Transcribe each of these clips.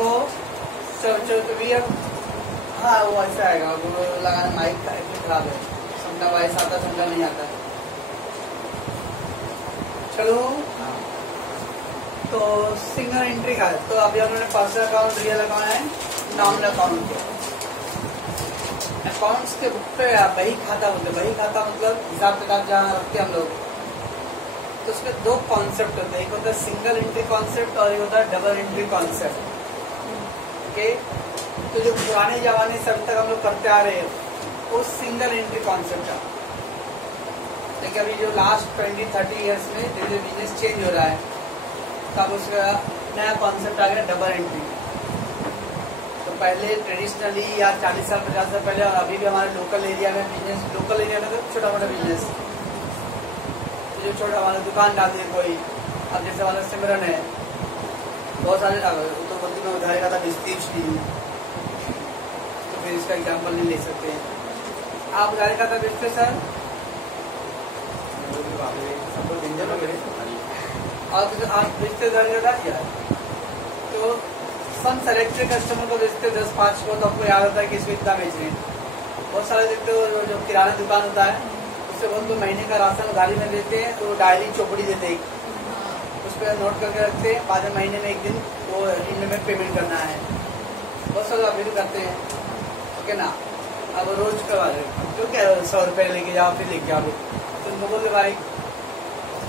वो हाँ वो ऐसा आएगा, वो लगाना माइक खराब है, समझा वॉइस आता समझा नहीं आता। चलो तो सिंगल एंट्री का तो अभी हमने पर्सनल अकाउंट, रियल अकाउंट है, नॉमिनल अकाउंट के अकाउंट्स के बुक पे बही खाता बोलते। बही खाता मतलब हिसाब किताब जहाँ रखते हैं हम लोग, तो उसमें दो कॉन्सेप्ट होते हैं, एक होता है सिंगल एंट्री कॉन्सेप्ट और एक होता है डबल एंट्री कॉन्सेप्ट। ओके, तो जो पुराने जमाने से अभी तक हम लोग करते आ रहे हैं वो सिंगल एंट्री कॉन्सेप्ट है। लेकिन अभी जो लास्ट 20-30 ईयर्स में धीरे बिजनेस चेंज हो रहा है, तब उसका नया कॉन्सेप्ट आ गया डबल एंट्री। तो पहले ट्रेडिशनली या 40 साल 50 साल पहले और अभी भी हमारे लोकल एरिया में बिजनेस, लोकल एरिया में तो छोटा मोटा बिजनेस, तो जो छोटा हमारा दुकान डालते हैं कोई, अब जैसे हमारा सिमरन है, बहुत सारे तो बल्कि में उधारे का था विस्तीर्ष नहीं, तो फिर इसका एग्जाम्पल नहीं ले सकते हैं। आप उधारे का था बेचते सर और आप बेचते उधारे का था यार, तो सम सेलेक्टेड कस्टमर को बेचते 10-5 को, तो आपको याद होता है कि इसको इतना बेच रहे हैं। बहुत सारे देखते हो जो किराना दुकान होता है उससे बहुत लोग महीने का राशन उधारी में देते हैं, तो डायरी चौपड़ी देते हैं, उस पर नोट करके रखते हैं, बाद में महीने में एक दिन वो इंड में पेमेंट करना है। बहुत सारे अभी भी करते हैं, ओके ना। अब रोज का तो क्या 100 रुपये लेके जाओ फिर लेके आओ, तो उनको बोले भाई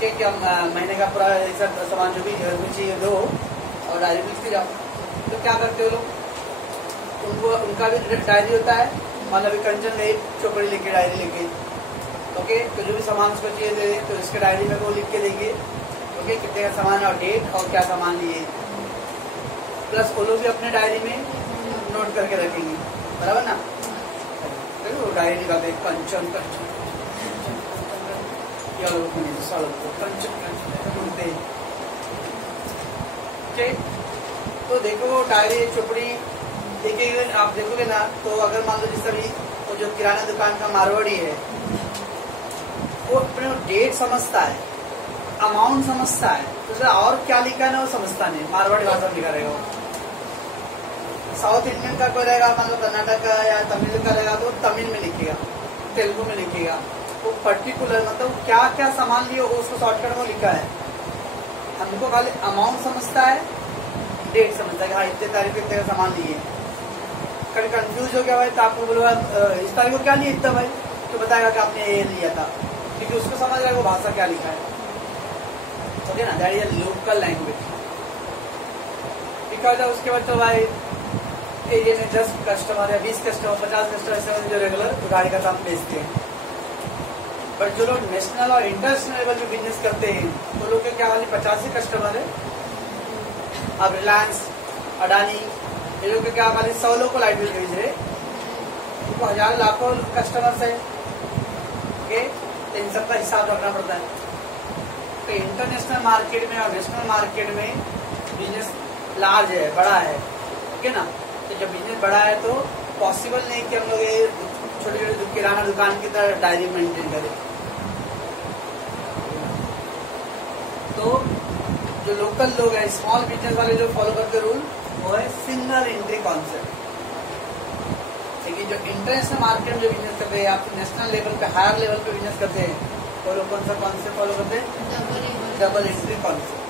क्या महीने का पूरा ऐसा सामान जो भी घर में चाहिए दो और डायरी लिखते जाओ। तो क्या करते हो लोग, उनको उनका भी डायरी होता है, मतलब कंचन में चौपड़ी लेके डायरी लेके, ओके, तो जो भी सामान उसको चाहिए दे तो इसके डायरी में वो लिख के देंगे, ओके, कितने का सामान और डेट और क्या सामान लिए, प्लस वो लोग भी अपने डायरी में नोट करके रखेंगे, बराबर ना। देखो डायरी निकालते कंचन कंचन ढूंढते, तो देखो डायरी चौपड़ी देखिए, आप देखोगे ना, तो अगर मान लो जिस अभी वो जो किराना दुकान का मारवाड़ी है, वो अपने डेट समझता है, अमाउंट समझता है, तो और क्या लिखा है ना वो समझता नहीं, मारवाड़ी भाषा में लिखा रहेगा। साउथ इंडियन का कोई रहेगा, मतलब कर्नाटक का या तमिल का रहेगा, तो तमिल में लिखेगा, तेलुगु में लिखेगा, वो पर्टिकुलर मतलब क्या क्या सामान लिए उसको शॉर्टकट में लिखा है। हमको खाली अमाउंट समझता है, डेट समझता है कि हाँ इतने तारीख इतने का सामान लिए। कभी कंफ्यूज हो गया भाई तो आपको बोलूँगा इस तारीख को क्या लिया इतना भाई, तो बताएगा कि आपने ये लिया था, क्योंकि उसको समझ रहा है वो भाषा क्या लिखा है, ओके ना, दैट इज लोकल लैंग्वेज। ठीक है, उसके बाद तो भाई एरिया में 10 कस्टमर या 20 कस्टमर 50 कस्टमर ऐसे जो रेगुलर उधारी का काम बेचते हैं। बट जो लोग नेशनल और इंटरनेशनल लेवल पे बिजनेस करते हैं तो लोग के क्या वाली 85 कस्टमर है। अब रिलायंस, अडानी, ये लोग के क्या वाली 100 लोग को लाइट बिल भेज रहे, उनको हजार लाखों कस्टमर्स है, ओके, तो इन सबका हिसाब रखना पड़ता है। तो इंटरनेशनल मार्केट में और नेशनल मार्केट में बिजनेस लार्ज है, बड़ा है, ठीक है ना। तो जब बिजनेस बड़ा है तो पॉसिबल नहीं कि हम लोग ये छोटे छोटे किराना दुकान की तरह डायरी मेंटेन करें। तो जो लोकल लोग हैं, स्मॉल बिजनेस वाले जो फॉलो करते रूल, वो है सिंगल एंट्री कॉन्सेप्ट। लेकिन जो इंटरनेशनल मार्केट में जो बिजनेस करते हैं, आप नेशनल लेवल पे हायर लेवल पे बिजनेस करते हैं, वो लोग कौन सा कॉन्सेप्ट फॉलो करते हैं? Double entry concept.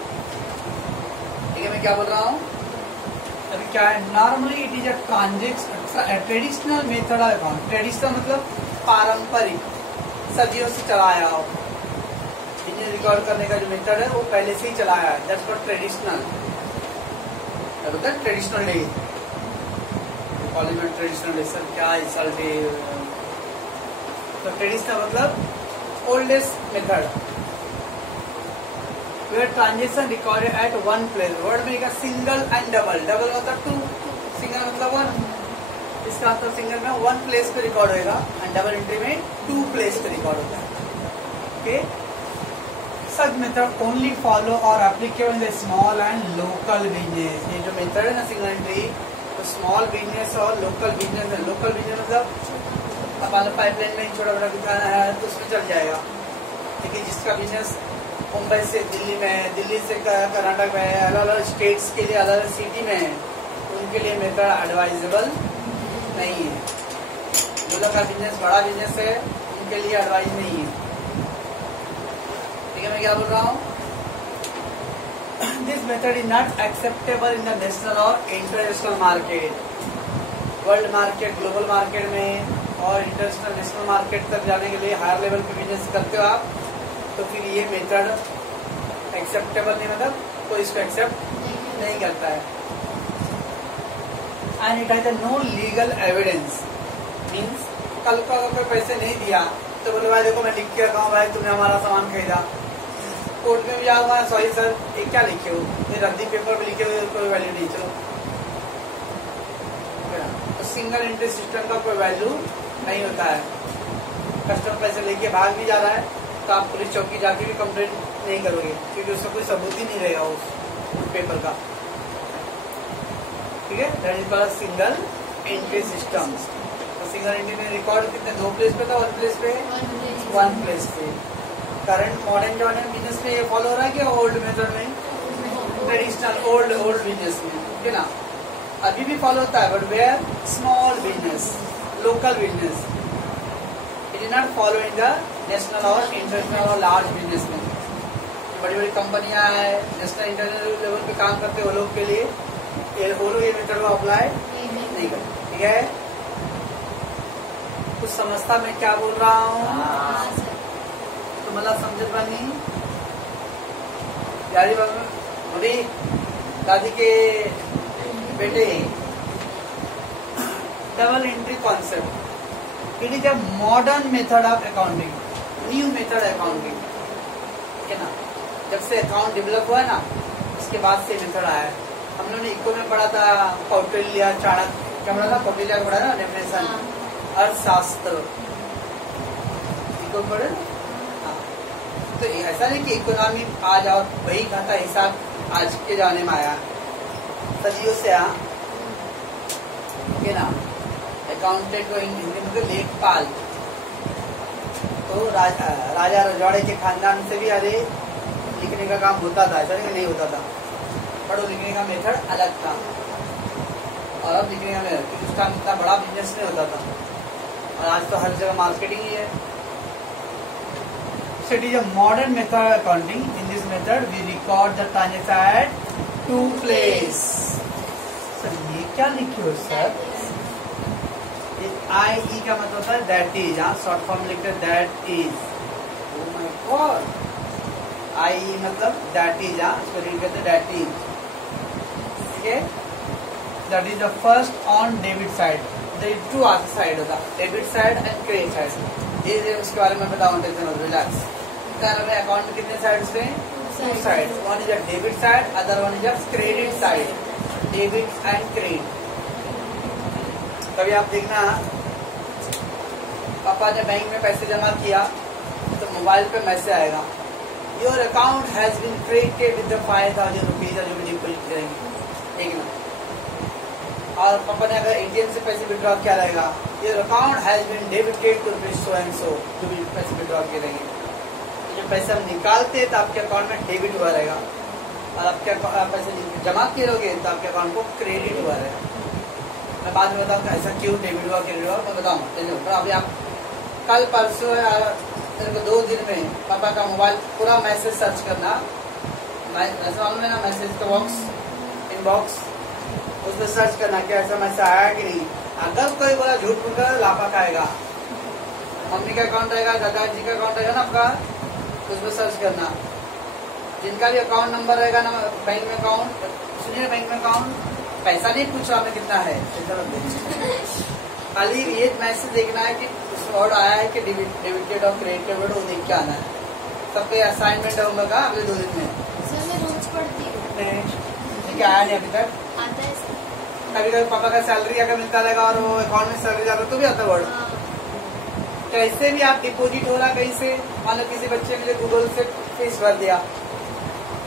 ठीक है, मैं क्या बोल रहा हूँ अभी क्या है, normally it is a traditional method of account. Traditional मतलब पारंपरिक, सदियों से चलाया हो, बिजनेस रिकॉर्ड करने का जो मेथड है वो पहले से ही चलाया है, that's what traditional. Traditional day, parliament traditional day, sir क्या इंसल्ट है। तो ट्रेडिशनल मतलब oldest method, where transaction recorded at one place। Word में लिखा सिंगल एंड डबल, डबल मतलब 2, सिंगल मतलब 1, इसका मतलब सिंगल में 1 प्लेस पे रिकॉर्ड होगा एंड डबल एंट्री में 2 प्लेस पे रिकॉर्ड होता है, okay. Such method only follow or applicable in the small and local business। ये जो मेथड है ना सिंगल एंट्री, तो स्मॉल बिजनेस और लोकल बिजनेस है। लोकल बिजनेस मतलब अब पाइपलाइन में छोटा बड़ा दुकान है तो उसमें चल जाएगा, लेकिन जिसका बिजनेस मुंबई से दिल्ली में है, दिल्ली से कर्नाटक में है, अलग अलग स्टेट्स के लिए अलग अलग सिटी में है, उनके लिए मेथड एडवाइजेबल नहीं है। जो लोग का बिजनेस बड़ा बिजनेस है उनके लिए एडवाइज नहीं है। ठीक है, मैं क्या बोल रहा हूँ? This method is not acceptable in the national और international market. World market, global market में और इंटरनेशनल नेशनल मार्केट तक जाने के लिए हायर लेवल पे बिजनेस करते हो आप, तो फिर ये मेथड एक्सेप्टेबल नहीं, मतलब कोई इसको एक्सेप्ट नहीं करता है। And it has no legal evidence, means कल को अगर कोई पैसे नहीं दिया तो बोले भाई देखो मैं लिख के रखा हूँ, भाई तुमने हमारा सामान खरीदा। कोर्ट में भी जाऊंगा, सॉरी सर ये क्या लिखे हो, ये रद्दी पेपर पे लिखे हुए कोई वैल्यू नहीं। चलो, तो सिंगल एंट्री सिस्टम का कोई वैल्यू नहीं होता है। कस्टमर पैसे लेके भाग भी जा रहा है तो आप पुलिस चौकी जाके भी कंप्लेंट नहीं करोगे, क्योंकि उसका कोई सबूत ही नहीं रहेगा उस पेपर का। ठीक है, that is called single entry system. तो सिंगल एंट्री में रिकॉर्ड कितने, 2 प्लेस पे था, 1 प्लेस पे, 1 प्लेस पे। करंट मॉडर्न जमाने में बिजनेस में ये फॉलो हो रहा है कि ओल्ड मेथड में, ट्रेडिशनल ओल्ड बिजनेस में, ठीक है ना, अभी भी फॉलो होता है, but where small business, local business, it is not follow in the national और इंटरनेशनल और लार्ज बिजनेस में। बड़ी बड़ी कंपनियां हैं, नेशनल इंटरनेशनल लेवल पे काम करते हैं, वो लोग के लिए ये मेथड को अप्लाई नहीं करते। ठीक है, कुछ समझता मैं क्या बोल रहा हूँ? तो मतलब समझत बानी यारी बड़ी दादी के बेटे, double entry concept, it is a modern method of accounting, new method accounting. ठीक है ना, जब से अकाउंट डेवलप हुआ है ना, उसके बाद से मेथड आया है। हम लोगों ने इको में पढ़ा था, कौटिल्य, चाणक्य, क्या पढ़ा था? कौटिल्य का पढ़ा ना, डेफिनेशन, अर्थशास्त्र, इको पढ़े। हाँ, तो ऐसा नहीं कि इकोनॉमी आज और वही खाता हिसाब आज के जमाने में आया, सदियों से आ, ठीक है ना। अकाउंटेंट को हिंदी में लेखपाल, तो राजा रजवाड़े के खानदान से भी अरे लिखने का काम होता था, ऐसा नहीं होता था, पर वो लिखने का मेथड अलग था। और अब लिखने का मेथड, क्योंकि उस टाइम इतना बड़ा बिजनेस नहीं होता था, और आज तो हर जगह मार्केटिंग ही है। So it is a modern method of accounting. In this method, we record the transaction at 2 place. Sir ये क्या लिखे हो सर? I-E का मतलब होता है that is, हाँ शॉर्ट फॉर्म लिखते हैं that is. Oh my God. I-E मतलब that is, हाँ इसको रीड करते हैं that is. ठीक है? That is the first on debit side. There is 2 other side होता है, debit side and credit side. ये उसके बारे में बताऊँ, टेंशन मत, रिलैक्स। अकाउंट में कितने साइड पे? 2 side, one is a debit side, other one is a credit side, debit and credit. कभी आप देखना, पापा ने बैंक में पैसे जमा किया तो मोबाइल पे मैसेज आएगा, your account has been credited with 5,000 rupees, जो भी डिपोजिट करेंगे, ठीक ना। और पापा ने अगर एटीएम से पैसे विड्रॉ किया रहेगा, your account has been debited to so and so, जो भी पैसे विड्रॉ किए रहेंगे। जो पैसे हम निकालते हैं तो आपके अकाउंट में डेबिट हुआ रहेगा, और आपके पैसे जमा किए रहोगे तो आपके अकाउंट को क्रेडिट हुआ रहेगा। मैं बाद में बताऊँ ऐसा क्यों डेबिट हुआ क्रेडिट हुआ, मैं बताऊँ। पर अभी आप कल परसों तेरे को 2 दिन में पापा का मोबाइल पूरा मैसेज सर्च करना, मालूम है ना, मैसेज का बॉक्स, इनबॉक्स, उसमें सर्च करना क्या ऐसा मैसेज आया कि नहीं। अगर कोई बोला झूठ बोलकर लापा आएगा, मम्मी का अकाउंट रहेगा, दादाजी का अकाउंट रहेगा ना आपका, उसमें सर्च करना। जिनका भी अकाउंट नंबर रहेगा ना बैंक में अकाउंट, सुनिए बैंक में अकाउंट, पैसा नहीं पूछ रहा मैं कितना है, खाली ये मैसेज देखना है कि उसमें ऑर्डर आया है कि डेबिटेड और क्रेडिटेड, वो देख के आना है। सबके असाइनमेंट होगा का अगले 2 दिन में। सर मैं रोज पढ़ती हूँ। ठीक है, आया नहीं अभी तक? आता है सर। कभी कभी पापा का सैलरी अगर मिलता रहेगा और वो अकाउंट में सैलरी जाता तो भी आता वर्ड। कैसे भी आप डिपॉजिट हो रहा कहीं से, मान लो किसी बच्चे ने गूगल से फीस भर दिया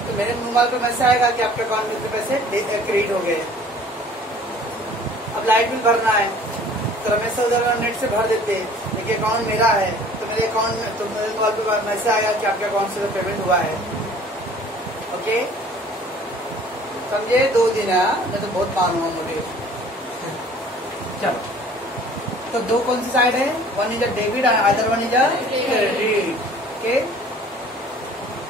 तो मेरे मोबाइल पर मैसेज आएगा कि आपके अकाउंट में पैसे क्रेडिट हो गए। अब लाइट बिल भरना है तो रमेश उधर नेट से भर देते, लेकिन अकाउंट मेरा है तो मेरे अकाउंट में, तो मेरे मोबाइल पर मैसेज आएगा कि आपके अकाउंट से पेमेंट हुआ है। ओके, समझे? 2 दिन है, मैं तो बहुत मारूंगा मुझे। चलो, तो 2 कौन सी साइड है? One is a debit, other one is a credit. Okay,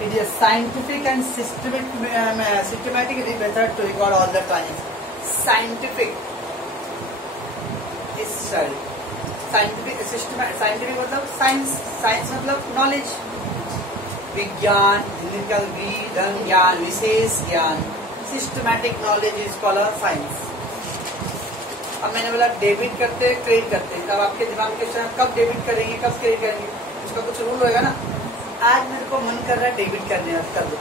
it is scientific and systematic method to record all the transaction. Scientific, इस साइड साइंटिफिक मतलब साइंस, साइंस मतलब नॉलेज, विज्ञान, धन ज्ञान, विशेष ज्ञान। Systematic knowledge is called science. अब मैंने बोला डेबिट करते हैं, क्रेडिट करते हैं, तब आपके दिमाग के साथ कब डेबिट करेंगे, कब क्रेडिट करेंगे, उसका कुछ रूल होगा ना। आज मेरे को मन कर रहा है डेबिट करने, कर दो,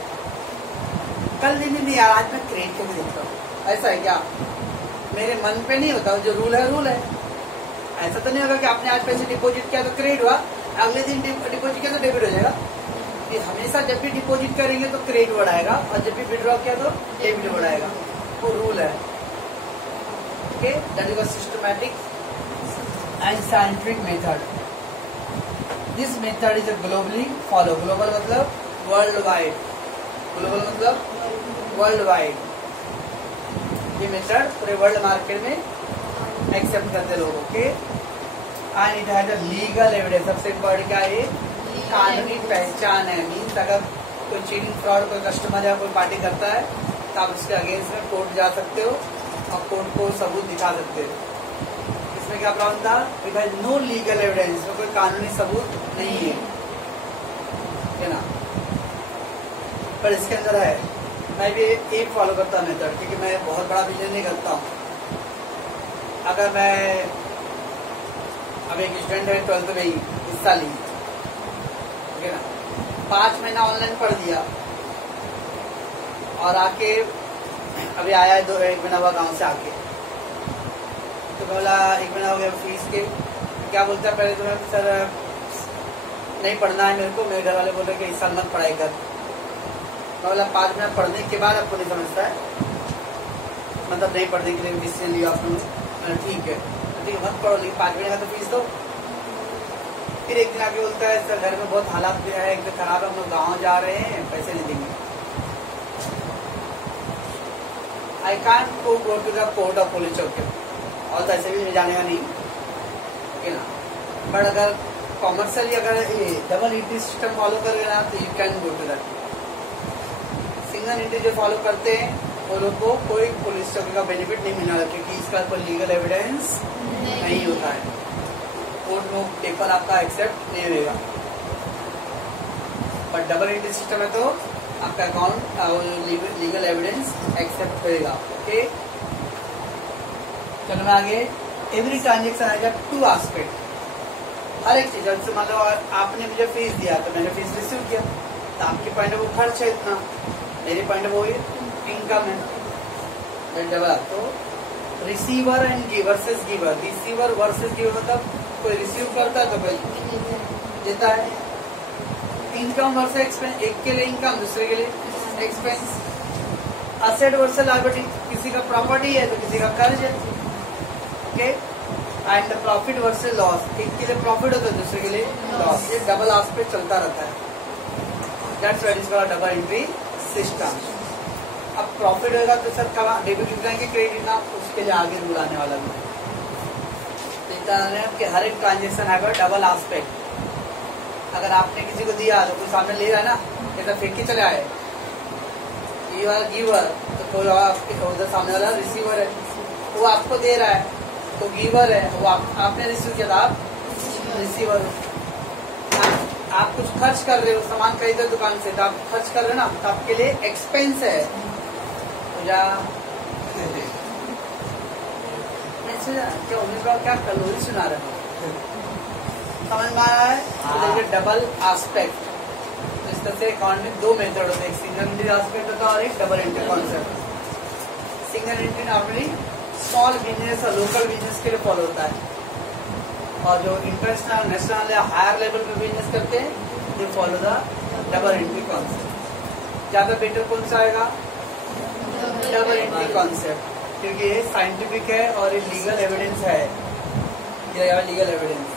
कल नहीं यार आज मैं क्रेडिट करके देखता हूँ। ऐसा है क्या? मेरे मन पे नहीं होता, जो रूल है रूल है। ऐसा तो नहीं होगा कि आपने आज पैसे डिपॉजिट किया तो क्रेडिट हुआ, अगले दिन डिपॉजिट किया तो डेबिट हो जाएगा। ये हमेशा जब भी डिपॉजिट करेंगे तो क्रेडिट बढ़ाएगा और जब भी विड्रॉ किया तो डेबिट बढ़ाएगा, वो रूल है। Okay, that is a systematic and scientific method. This method is globally follow. Global मतलब वर्ल्ड वाइड, ग्लोबल मतलब वर्ल्ड वाइड। ये मेथड पूरे वर्ल्ड मार्केट में एक्सेप्ट करते लोग। Okay, and it has a legal evidence. सबसे important क्या है? कानूनी पहचान है। मीन्स अगर कोई चीटिंग फ्रॉड कोई कस्टमर या कोई पार्टी करता है तो आप उसके अगेंस्ट में कोर्ट जा सकते हो और कोर्ट को सबूत दिखा सकते हो। इसमें क्या प्रॉब्लम था? भाई नो लीगल एविडेंस, इसमें कोई कानूनी सबूत नहीं है ना। पर इसके अंदर है, मैं भी एक फॉलो करता हूँ मेथड, क्योंकि मैं बहुत बड़ा बिजनेस नहीं करता हूँ। अगर मैं अब एक स्टूडेंट है 12th में ही हिस्सा ली, ठीक है ना, 5 महीना ऑनलाइन पढ़ दिया और आके अभी आया है 1 महीना हुआ गांव से आके, तो बोला 1 महीना हो गया फीस के, क्या बोलता है? पहले तो मैं सर नहीं पढ़ना है मेरे को, मेरे घर वाले बोल रहे कि इस साल मत पढ़ाई कर। मैं बोला 5 महीना पढ़ने के बाद आपको नहीं समझता है, मतलब नहीं पढ़ने के लिए डिसीजन लिया आपने। ठीक है मत पढ़ो, लेकिन 5 महीने का तो फीस दो। फिर एक दिन आके बोलता है सर घर में बहुत हालात भी है, एकदम खराब है, हम लोग गाँव जा रहे हैं, पैसे नहीं देंगे। I can't go to the court of police चौके, और तो ऐसे भी जाने का नहीं, ठीक है ना। बट अगर कॉमर्शियली अगर डबल एंट्री सिस्टम फॉलो करेगा ना तो you can go to that. Single entry जो फॉलो करते हैं वो लोग को कोई पुलिस चौकी का बेनिफिट नहीं मिलने वाला, क्योंकि इसका कोई लीगल एविडेंस नहीं होता है। कोर्ट में पेपर आपका एक्सेप्ट नहीं होगा। बट डबल एंट्री सिस्टम है तो आपका अकाउंट लीगल एविडेंस एक्सेप्ट होगा। ओके, चलो मैं आगे। एवरी ट्रांजेक्शन आएगा 2 एस्पेक्ट। हर एक चीज, जैसे मान लो आपने मुझे फीस दिया तो मैंने फीस रिसीव किया, तो आपके पॉइंट ऑफ वो खर्च है इतना, मेरे पॉइंट ऑफ वो इनकम है। डबल तो रिसीवर एंड गिवर से गिवर, रिसीवर वर्सेस गिवर मतलब कोई रिसीव करता है तो कोई देता है। इनकम वर्सेस एक्सपेंस, एक के लिए इनकम दूसरे के लिए एक्सपेंस। असेट वर्सेस लायबिलिटी, किसी का प्रॉपर्टी है तो किसी का कर्ज है। Okay, and profit versus loss, एक के लिए प्रॉफिट होता है दूसरे के लिए लॉस। ये डबल एस्पेक्ट चलता रहता है। That's what is called double entry system. अब प्रॉफिट होगा तो सर कब डेबिट जाएंगे क्रेडिट ना, उसके लिए आगे रूल आने वाला भी कि हर एक ट्रांजेक्शन है डबल एस्पेक्ट। अगर आपने किसी को दिया तो कोई सामने ले रहा है ना, जैसा फेंक के चले आए, ये वाला गिवर तो कोई उधर सामने वाला रिसीवर है, वो आपको दे रहा है तो गिवर है, वो आपने रिसीव किया था आप रिसीवर। आप कुछ खर्च कर रहे हो, सामान खरीदे दुकान से, तो आप खर्च कर रहे हो ना, तो आपके लिए एक्सपेंस है। क्या उन्नीस बार क्या कलोरी सुना रहे हो, समझ में आ रहा है? तो डबल एस्पेक्ट। तो इस तरह से अकाउंट में 2 मेथड होते हैं, एक सिंगल एंट्री एस्पेक्ट होता है और एक double entry concept. Single entry normally small business और लोकल बिजनेस के लिए फॉलो होता है, और जो इंटरनेशनल, नेशनल या हायर लेवल पे बिजनेस करते हैं they follow the double entry concept. ज्यादा बेटर कौन सा आएगा? डबल एंट्री कॉन्सेप्ट, क्योंकि ये साइंटिफिक है और ये लीगल एविडेंस है। ये लीगल एविडेंस,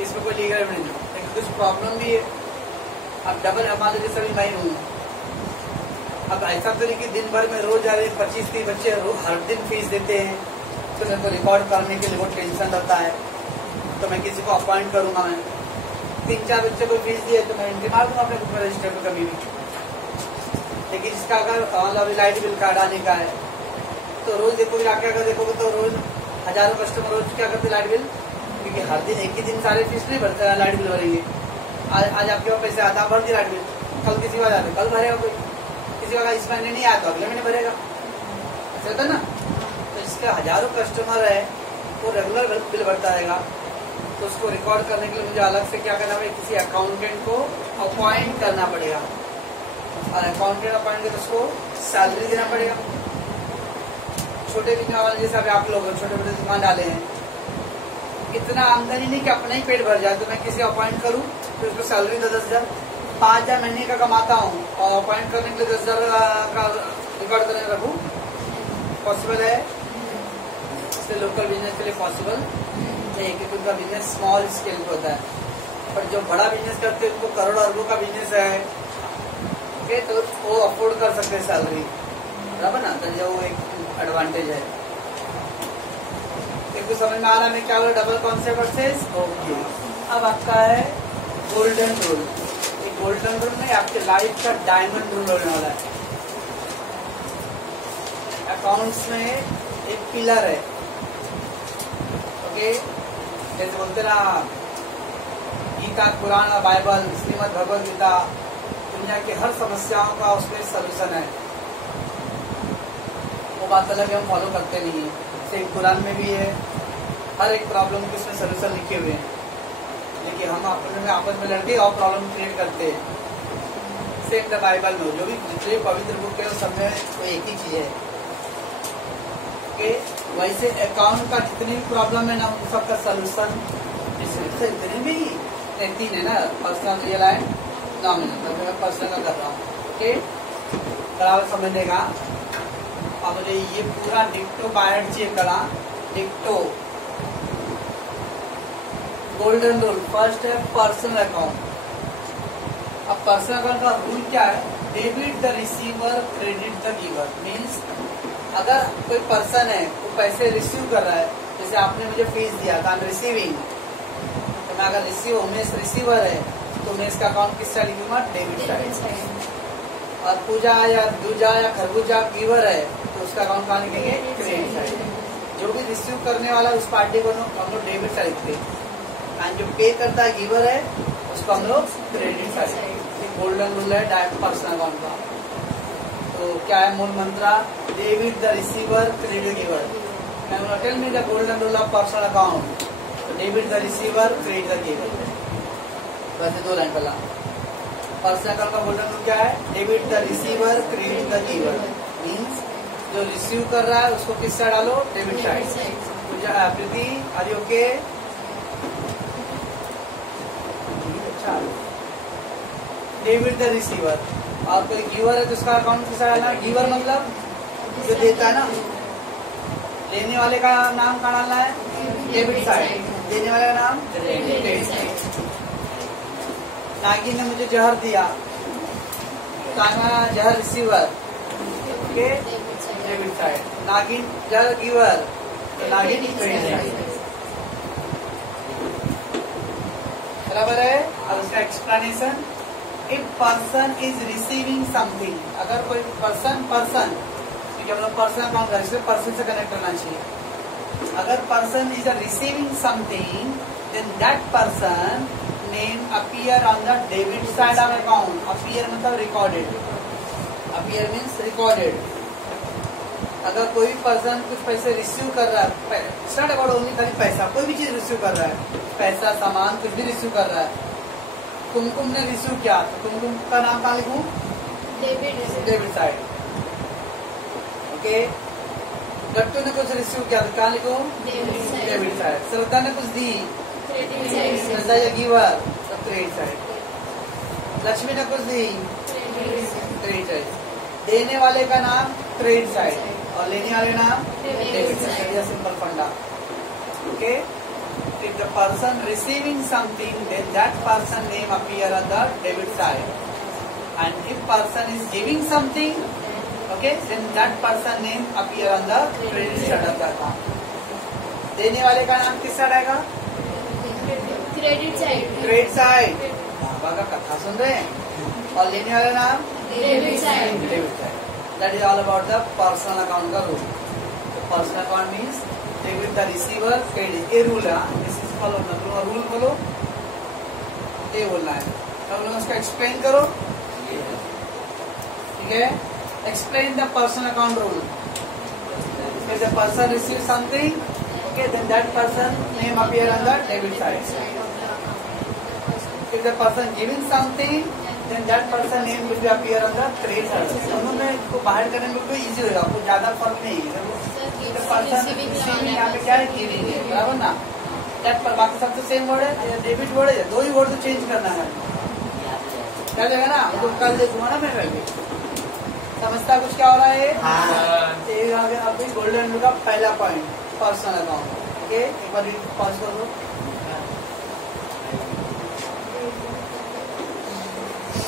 इसमें कोई लीगल एविडेंस नहीं, लेकिन कुछ प्रॉब्लम भी है। अब डबल हमारे जैसे भी मैं हूँ, अब ऐसा तो नहीं कि दिन भर में रोज आ रहे 25-30 बच्चे हर दिन फीस देते हैं, तो मेरे को रिकॉर्ड करने के लिए बहुत टेंशन रहता है। तो मैं किसी को अपॉइंट करूंगा, मैं 3-4 बच्चे को फीस दिए तो मैं एंट्री मार दूंगा अपने बुक में रजिस्टर पर कभी भी। लेकिन इसका अगर मतलब लाइट बिल कार्ड आने का है तो रोज देखोगे, आके अगर देखोगे तो रोज हजारों कस्टमर रोज क्या करते लाइट बिल, क्योंकि हर दिन एक ही दिन सारे फीस नहीं भरते, लाइट बिल भरेंगे। आज आपके पास पैसे आता भर दिए लाइट बिल, कल किसी का जाते कल भरेगा कोई, किसी का इस महीने नहीं आया तो अगले महीने भरेगा, ऐसा होता ना। तो इसके हजारों कस्टमर है वो रेगुलर बिल भरता रहेगा, तो उसको रिकॉर्ड करने के लिए मुझे अलग से क्या करना पड़ेगा, किसी अकाउंटेंट को अपॉइंट करना पड़ेगा, और अकाउंटेंट अपॉइंट करके उसको सैलरी देना पड़ेगा। छोटे दुकान वाले जैसे अभी आप लोग छोटे मोटे दुकान डाले हैं, इतना आमदनी नहीं कि अपना ही पेट भर जाए, तो मैं किसी अपॉइंट करूं तो उसको सैलरी 10,000 5,000 महीने का कमाता हूँ और अपॉइंट करने के लिए 10,000 का रिकॉर्ड करने रखूँ, पॉसिबल है? इसलिए लोकल बिजनेस के लिए पॉसिबल नहीं, क्योंकि उनका बिजनेस स्मॉल स्केल पे होता है। पर जो बड़ा बिजनेस करते हैं उनको करोड़ अरबों का बिजनेस है, तो वो अफोर्ड कर सकते हैं सैलरी, बराबर ना। तो जो एक एडवांटेज है, एक समझ में आ रहा है क्या बोला, डबल कॉन्सेप्ट वर्सेस। ओके, अब आपका है गोल्डन रूल। एक गोल्डन रूल में आपके लाइफ का डायमंड रूल होने वाला है। अकाउंट्स में एक पिलर है, ओके, जैसे बोलते ना गीता, कुरान, बाइबल, श्रीमद् भगवद गीता, दुनिया की हर समस्याओं का उसमें सलूशन है। वो बात अलग है, हम फॉलो करते नहीं है। जैसे कुरान में भी है, हर एक प्रॉब्लम के उसमें सलूशन लिखे हुए हैं, लेकिन हम आपस में लड़के और प्रॉब्लम क्रिएट करते हैं। सेम द बाइबल में जो भी जितने पवित्र बुक है सब में वो एक ही चीज है। ओके, वैसे अकाउंट का जितनी भी प्रॉब्लम है ना, उन सबका सलूशन इतने में ही 3 है ना, पर्सनल, रियल एंड नॉमिनल। मैं पर्सनल का कर रहा हूँ, ओके, बराबर समझने का। अब मुझे ये पूरा डिक्टो बायट चेक करा, डिक्टो गोल्डन रूल। फर्स्ट है पर्सनल अकाउंट। अब पर्सनल अकाउंट का रूल क्या है, debit the receiver, credit the giver. Means अगर कोई पर्सन है वो पैसे रिसीव कर रहा है, जैसे आपने मुझे फीस दिया था, रिसीविंग, तो मैं अगर उमेश रिसीवर है तो उमेश का अकाउंट किस साइड लिखूंगा, डेबिट साइड। और पूजा या दूजा या खरबूजा गिवर है तो उसका अकाउंट कहाँ लिखेंगे, क्रेडिट साइड। जो भी रिसीव करने वाला उस पार्टी को हम लोग डेबिट साइड लिखते हैं, एंड जो पे करता है गिवर है उसको हम लोग क्रेडिट साइड। गोल्डन रूल है डायरेक्ट पर्सनल अकाउंट का। तो क्या है मूल mantra, debit the receiver, credit giver. मैं tell me the golden rule of personal account. तो debit the receiver, credit the giver. वैसे 2 लाइन पहला पर्सनल अकाउंट का गोल्डन रूल क्या है, debit the receiver, credit the giver. Means जो receive कर रहा है उसको किस साइड डालो, debit side. Pooja, Preeti, are you okay? Debit the receiver. और कोई गिवर है तो उसका अकाउंट किस साइड डालना, गिवर मतलब जो देता है ना, लेने वाले का नाम कहाँ डालना है, डेबिट साइड, देने वाले का नाम क्रेडिट साइड। नागिन ने मुझे जहर दिया, जहर रिसीवर, ओके, डेबिट साइड। नागिन जहर गिवर, तो नागिन क्रेडिट साइड, बराबर है। और उसका explanation, if person is receiving something, अगर कोई पर्सन क्योंकि हम लोग पर्सन अकाउंट कर, इसलिए पर्सन से कनेक्ट करना चाहिए। अगर person is receiving something, then that person name appear on the debit side of account. Appear मतलब रिकॉर्डेड, अपीयर मीन्स रिकॉर्डेड। अगर कोई पर्सन कुछ पैसे रिसीव कर रहा है, स्टार्ट अबाउट ओनली खाली पैसा, कोई भी चीज रिसीव कर रहा है, पैसा, सामान, कुछ भी रिसीव कर रहा है। कुमकुम ने रिसीव किया तो कुमकुम का नाम कहाँ लिखूं, डेबिट साइड, ओके। गट्टू ने कुछ रिसीव किया तो कहाँ लिखूं, डेबिट साइड। श्रद्धा ने कुछ दी, श्रद्धा या गिवर, तो क्रेडिट साइड। लक्ष्मी ने कुछ दी, क्रेडिट साइड। देने वाले का नाम क्रेडिट साइड और लेने वाले का नाम डेबिट साइड। सिंपल फंडा, okay. If the person receiving something, then that person name appear on the debit side, and if person is giving something, okay, then that person name appear on the credit side of the account. देने वाले का नाम किस side आएगा? Credit side. Credit side. बाबा का कथा सुन रहे हैं. और लेने वाला नाम debit side. Debit side. That is all about the personal account का rule. Personal account means debit the receiver, credit. ये रूल है, दिस इज फॉलो. रूल बोलो, ये बोलना है. तो हम लोग उसको एक्सप्लेन करो. ठीक है, explain the personal account rule. If the person receives something, okay, then that person name appear on the debit side. If the person giving something, then that person name will be appear on the credit side. दोनों में इसको बाहर करने में कोई easy होगा, कोई ज्यादा फर्क नहीं है. The person receiving यहाँ पे क्या है? गिविंग है, बराबर ना. That पर बाकी सब तो सेम वर्ड है, डेबिट वर्ड है. दो ही वर्ड तो चेंज करना है. क्या जाएगा ना, तो कल देखूंगा ना मैं करके. समझता कुछ क्या हो रहा है? ये आ गया अभी गोल्डन रूल का पहला पॉइंट, पर्सनल अकाउंट. ओके, एक बार पॉज कर दो.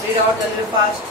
Read out fast.